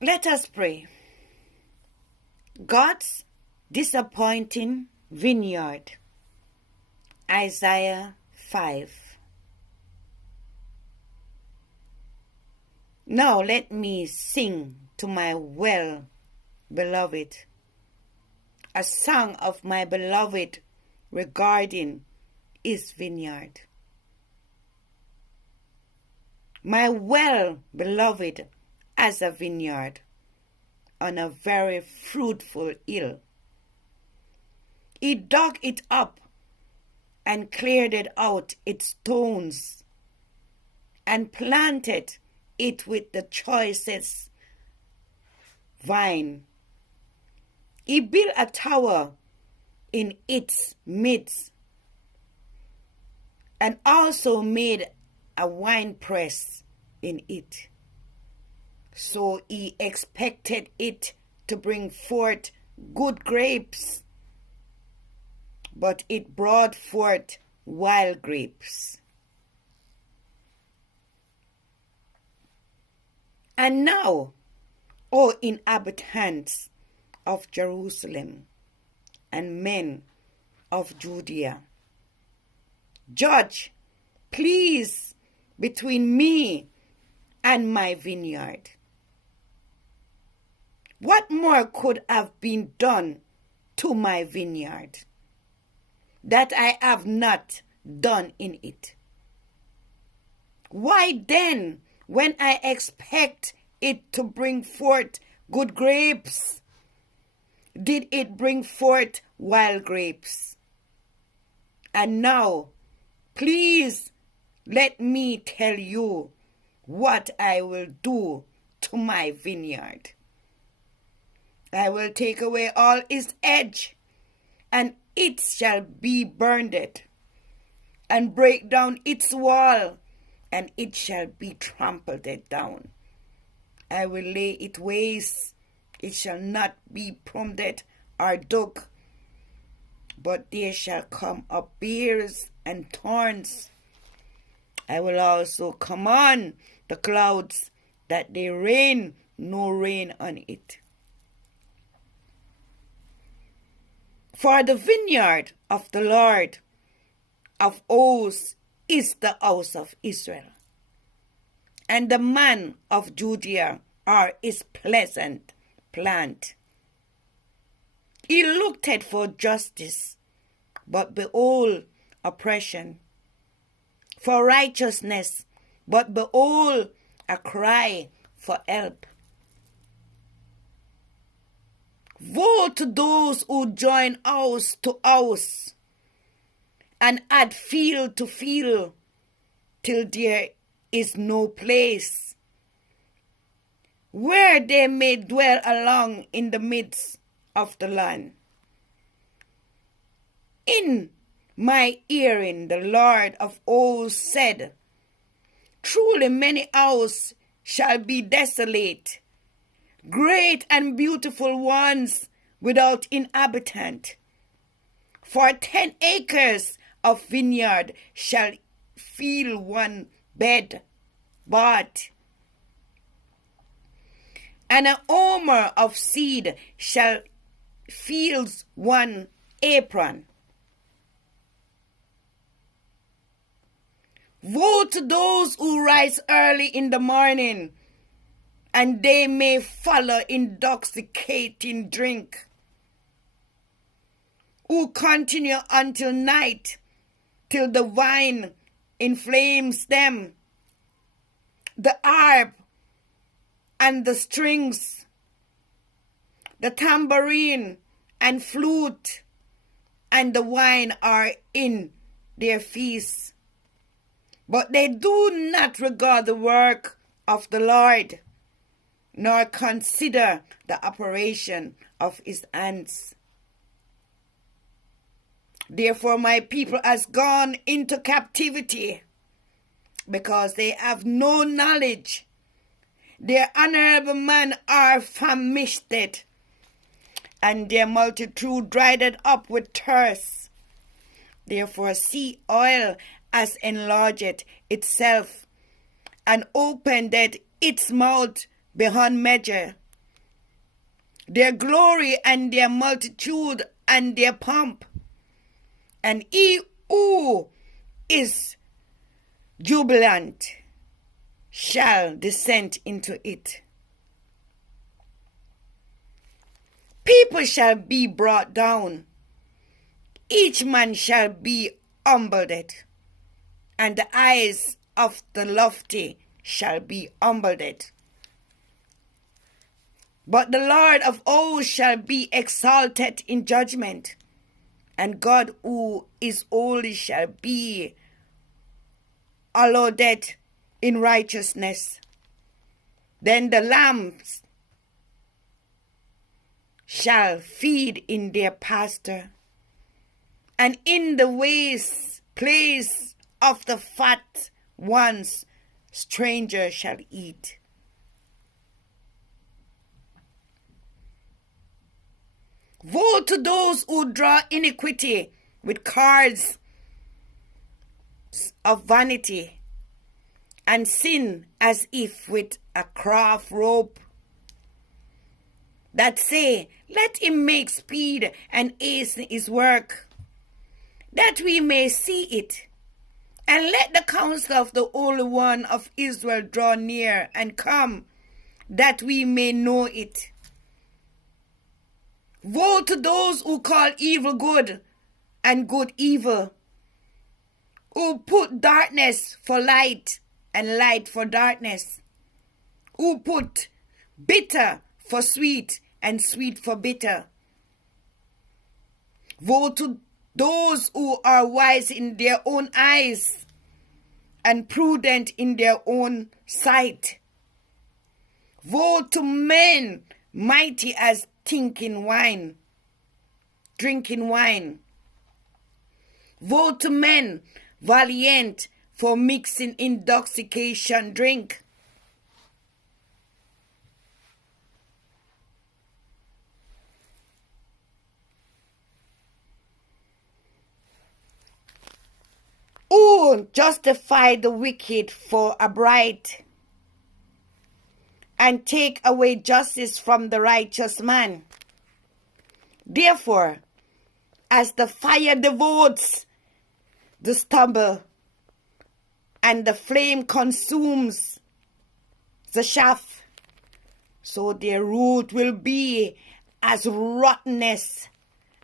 Let us pray. God's disappointing vineyard. Isaiah 5. Now let me sing to my well-beloved a song of my beloved regarding his vineyard. My well-beloved as a vineyard on a very fruitful hill. He dug it up and cleared it out its stones and planted it with the choicest vine. He built a tower in its midst and also made a winepress in it. So he expected it to bring forth good grapes, but it brought forth wild grapes. And now, O inhabitants of Jerusalem and men of Judea, judge, please, between me and my vineyard. What more could have been done to my vineyard that I have not done in it? Why then, when I expect it to bring forth good grapes, did it bring forth wild grapes? And now, please let me tell you what I will do to my vineyard. I will take away all its edge, and it shall be burned, and break down its wall, and it shall be trampled down. I will lay it waste, it shall not be plundered or dug, but there shall come up bears and thorns. I will also command the clouds that they rain no rain on it. For the vineyard of the Lord of hosts is the house of Israel, and the man of Judea are his pleasant plant. He looked for justice, but behold oppression, for righteousness, but behold a cry for help. Woe to those who join house to house and add field to field till there is no place where they may dwell along in the midst of the land. In my hearing the Lord of hosts said, truly many houses shall be desolate, great and beautiful ones without inhabitant. For 10 acres of vineyard shall fill one bed, but and an omer of seed shall fill one apron. Woe to those who rise early in the morning, and they may follow intoxicating drink, who continue until night, till the wine inflames them, the harp and the strings, the tambourine and flute, and the wine are in their feasts. But they do not regard the work of the Lord, nor consider the operation of his hands. Therefore my people has gone into captivity, because they have no knowledge. Their honorable men are famished, and their multitude dried up with thirst. Therefore sea oil has enlarged itself, and opened its mouth beyond measure. their glory and their multitude and their pomp. And he who is jubilant shall descend into it. People shall be brought down, each man shall be humbled, and the eyes of the lofty shall be humbled. But the Lord of hosts shall be exalted in judgment, and God who is holy shall be hallowed in righteousness. Then the lambs shall feed in their pasture, and in the place of the fat ones strangers shall eat. Woe to those who draw iniquity with cords of vanity, and sin as if with a craft rope, that say, let him make speed and hasten his work, that we may see it. And let the counsel of the Holy One of Israel draw near and come, that we may know it. Woe to those who call evil good and good evil, who put darkness for light and light for darkness, who put bitter for sweet and sweet for bitter. Woe to those who are wise in their own eyes and prudent in their own sight. Woe to men mighty as drinking wine. Woe to men valiant for mixing intoxication drink. Who justify the wicked for a bride, and take away justice from the righteous man. Therefore, as the fire devotes the stubble, and the flame consumes the chaff, so their root will be as rottenness,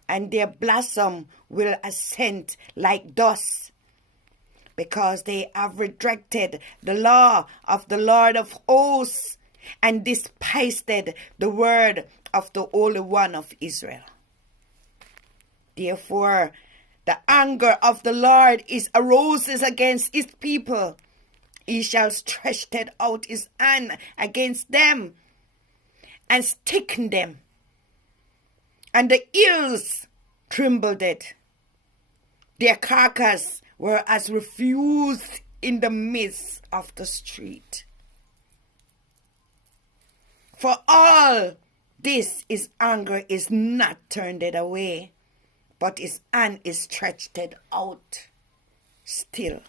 and their blossom will ascend like dust, because they have rejected the law of the Lord of hosts, and despised the word of the Holy One of Israel. Therefore, the anger of the Lord is aroses against his people. He shall stretch out his hand against them, and sticken them, and the hills trembled. Their carcass were as refuse in the midst of the street. For all this, his anger is not turned away, but his hand is stretched out still.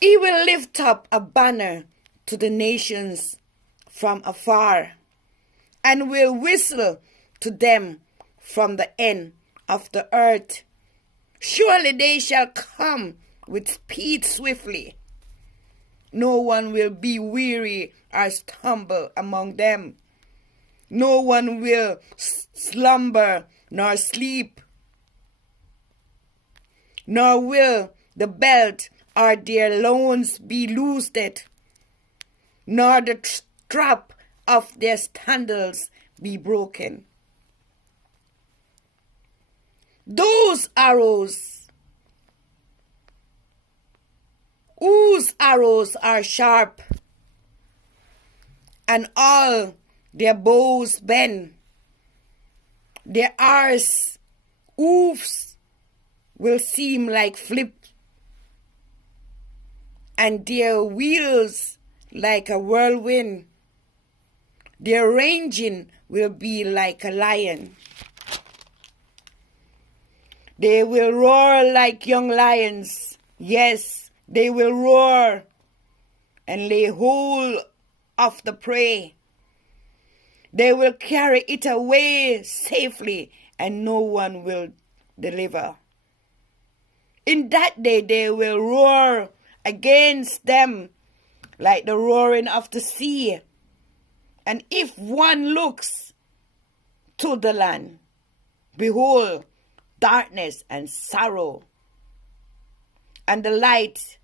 He will lift up a banner to the nations from afar, and will whistle to them from the end of the earth. Surely they shall come with speed swiftly. No one will be weary or stumble among them. No one will slumber nor sleep, nor will the belt or their loins be loosed, nor the strap of their sandals be broken. Those arrows, whose arrows are sharp, and all their bows bend, their arrows' hoofs will seem like flip, and their wheels like a whirlwind. Their ranging will be like a lion. They will roar like young lions. Yes, they will roar and lay hold of the prey. They will carry it away safely, and no one will deliver. In that day they will roar against them like the roaring of the sea. And if one looks to the land, behold, darkness and sorrow, and the light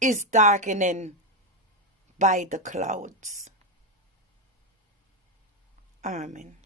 is darkening by the clouds. Amen.